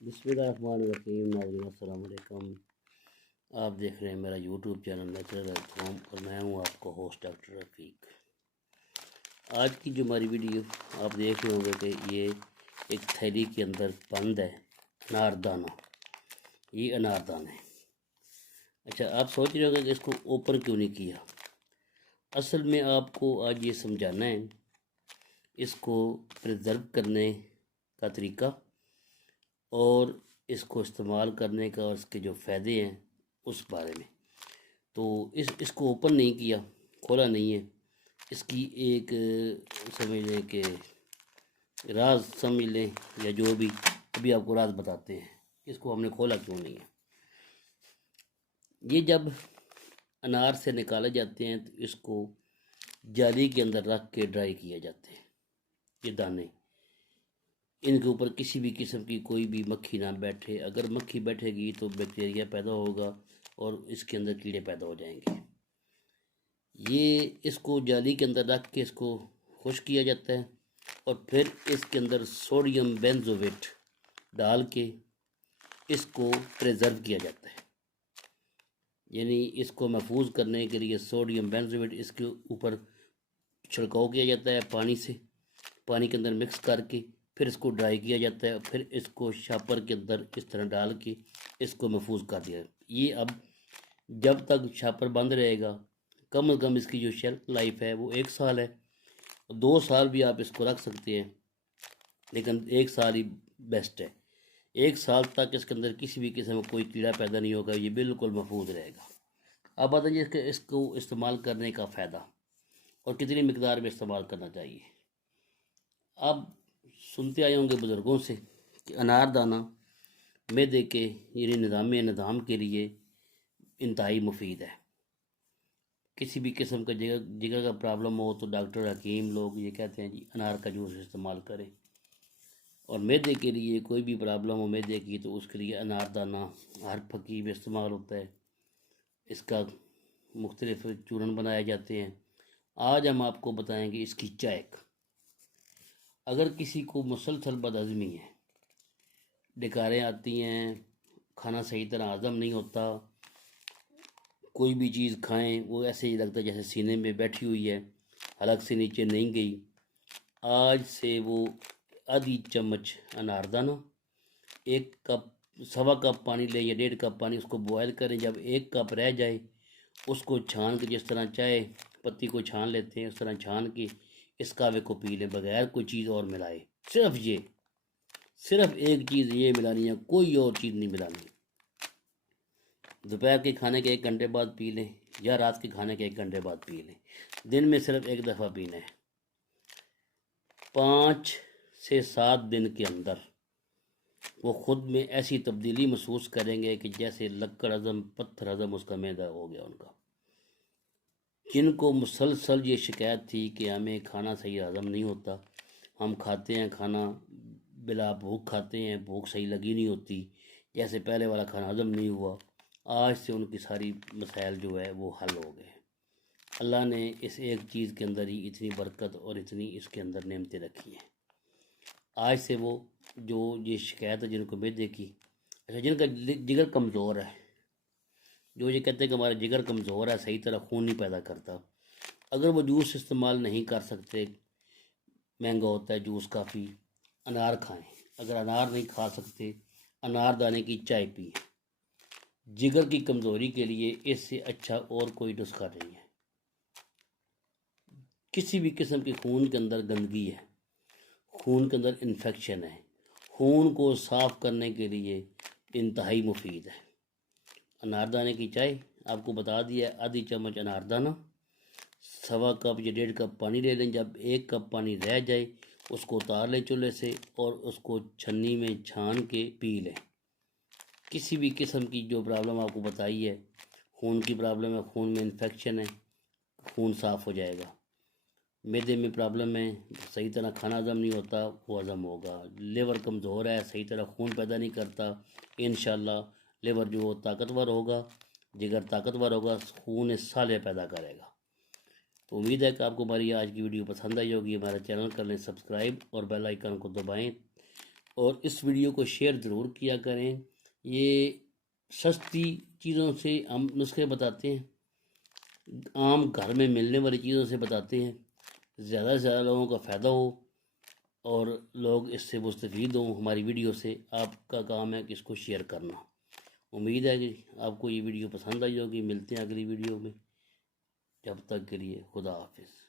بسم اللہ الرحمن الرحیم۔ ناظرین السلام علیکم۔ آپ دیکھ رہے ہیں میرا YouTube channel natural health home اور میں ہوں آپ کا ہوسٹ ڈاکٹر رفیق۔ آج کی جو ہماری ویڈیو آپ دیکھ رہے ہوں گے کہ یہ ایک تھیلی کے اندر بند ہے اناردانہ، یہ اناردانہ ہے۔ اچھا، آپ سوچ رہے ہوں گے کہ اس کو اوپن کیوں نہیں کیا؟ اصل میں آپ کو آج یہ سمجھانا ہے اس کو پریزرو کرنے کا طریقہ اور اس کو استعمال کرنے کا اور اس کے جو فائدے ہیں اس بارے میں۔ تو اس کو اوپن نہیں کیا، کھولا نہیں ہے، اس کی ایک سمجھ لیں کہ راز سمجھ لیں یا جو بھی، ابھی آپ کو راز بتاتے ہیں اس کو ہم نے کھولا کیوں نہیں ہے۔ یہ جب انار سے نکالے جاتے ہیں تو اس کو جالی کے اندر رکھ کے ڈرائی کیا جاتے ہیں۔ یہ دانے، ان کے اوپر کسی بھی قسم کی کوئی بھی مکھی نہ بیٹھے، اگر مکھی بیٹھے گی تو بیکٹیریا پیدا ہوگا اور اس کے اندر کیڑے پیدا ہو جائیں گے۔ یہ اس کو جالی کے اندر رکھ کے اس کو خشک کیا جاتا ہے اور پھر اس کے اندر سوڈیم بینزویٹ ڈال کے اس کو پریزرو کیا جاتا ہے، یعنی اس کو محفوظ کرنے کے لیے سوڈیم بینزویٹ اس کے اوپر چھڑکاؤ کیا جاتا ہے پانی سے، پانی کے اندر مکس کر کے پھر اس کو ڈرائی کیا جاتا ہے، پھر اس کو شاپر کے اندر اس طرح ڈال کے اس کو محفوظ کر دیا۔ یہ اب جب تک شاپر بند رہے گا، کم از کم اس کی جو شیلف لائف ہے وہ 1 سال ہے، 2 سال بھی آپ اس کو رکھ سکتے ہیں، لیکن 1 سال ہی بیسٹ ہے۔ 1 سال تک اس کے اندر کسی بھی قسم کا کوئی کیڑا پیدا نہیں ہوگا، یہ بالکل محفوظ رہے گا۔ اب بتائیے کہ اس کو استعمال کرنے کا فائدہ اور کتنی مقدار میں استعمال کرنا چاہیے۔ اب سنتے آئے ہوں گے بزرگوں سے کہ اناردانہ معدے کے یعنی نظام کے لیے انتہائی مفید ہے۔ کسی بھی قسم کا جگر کا پرابلم ہو تو ڈاکٹر حکیم لوگ یہ کہتے ہیں جی انار کا جوس استعمال کریں، اور معدے کے لیے کوئی بھی پرابلم ہو معدے کی تو اس کے لیے اناردانہ ہر پھکی میں استعمال ہوتا ہے۔ اس کا مختلف چورن بنائے جاتے ہیں۔ آج ہم آپ کو بتائیں گے اس کی چائک۔ اگر کسی کو مسلسل بد ہضمی ہے، ڈکاریں آتی ہیں، کھانا صحیح طرح ہضم نہیں ہوتا، کوئی بھی چیز کھائیں وہ ایسے ہی لگتا ہے جیسے سینے میں بیٹھی ہوئی ہے، حلق سے نیچے نہیں گئی، آج سے وہ آدھی چمچ اناردانہ، 1 کپ 1.25 کپ پانی لیں یا 1.5 کپ پانی، اس کو بوائل کریں، جب 1 کپ رہ جائے اس کو چھان کے، جس طرح چائے پتی کو چھان لیتے ہیں اس طرح چھان کے اس قہوے کو پی لیں بغیر کوئی چیز اور ملائے۔ صرف ایک چیز یہ ملانی ہے، کوئی اور چیز نہیں ملانی۔ دوپہر کے کھانے کے 1 گھنٹے بعد پی لیں یا رات کے کھانے کے 1 گھنٹے بعد پی لیں، دن میں صرف 1 دفعہ پینا ہے۔ 5 سے 7 دن کے اندر وہ خود میں ایسی تبدیلی محسوس کریں گے کہ جیسے لکڑ ہضم پتھر ہضم اس کا معدہ ہو گیا ان کا۔ جن کو مسلسل یہ شکایت تھی کہ ہمیں کھانا صحیح ہضم نہیں ہوتا، ہم کھاتے ہیں کھانا بلا بھوک کھاتے ہیں، بھوک صحیح لگی نہیں ہوتی، جیسے پہلے والا کھانا ہضم نہیں ہوا، آج سے ان کی ساری مسائل جو ہے وہ حل ہو گئے۔ اللہ نے اس ایک چیز کے اندر ہی اتنی برکت اور اتنی اس کے اندر نعمتیں رکھی ہیں۔ آج سے وہ جو یہ شکایت ہے جن کو معدے کی، اچھا جن کا جگر کمزور ہے، جو یہ کہتے ہیں کہ ہمارا جگر کمزور ہے، صحیح طرح خون نہیں پیدا کرتا، اگر وہ جوس استعمال نہیں کر سکتے، مہنگا ہوتا ہے جوس کافی، انار کھائیں۔ اگر انار نہیں کھا سکتے، انار دانے کی چائے پئیں۔ جگر کی کمزوری کے لیے اس سے اچھا اور کوئی نسخہ نہیں ہے۔ کسی بھی قسم کی خون کے اندر گندگی ہے، خون کے اندر انفیکشن ہے، خون کو صاف کرنے کے لیے انتہائی مفید ہے۔ اناردانے کی چائے آپ کو بتا دیا ہے، آدھی چمچ اناردانہ، 1.25 کپ یا 1.5 کپ پانی لے لیں، جب 1 کپ پانی رہ جائے اس کو اتار لیں چولہے سے اور اس کو چھنی میں چھان کے پی لیں۔ کسی بھی قسم کی جو پرابلم آپ کو بتائی ہے، خون کی پرابلم ہے، خون میں انفیکشن ہے، خون صاف ہو جائے گا۔ معدے میں پرابلم ہے، صحیح طرح کھانا ہضم نہیں ہوتا، وہ ہضم ہوگا۔ لیور کمزور ہے، صحیح طرح خون پیدا نہیں کرتا، انشاءاللہ لیور جو طاقتور ہوگا، جگر طاقتور ہوگا، خون صالح پیدا کرے گا۔ تو امید ہے کہ آپ کو ہماری آج کی ویڈیو پسند آئی ہوگی۔ ہمارا چینل کر لیں سبسکرائب اور بیل آئیکن کو دبائیں اور اس ویڈیو کو شیئر ضرور کیا کریں۔ یہ سستی چیزوں سے ہم نسخے بتاتے ہیں، عام گھر میں ملنے والی چیزوں سے بتاتے ہیں، زیادہ سے زیادہ لوگوں کا فائدہ ہو اور لوگ اس سے مستفید ہوں ہماری ویڈیو سے۔ آپ کا کام ہے کہ اس کو شیئر کرنا۔ امید ہے کہ آپ کو یہ ویڈیو پسند آئی ہوگی۔ ملتے ہیں اگلی ویڈیو میں، جب تک کے لیے خدا حافظ۔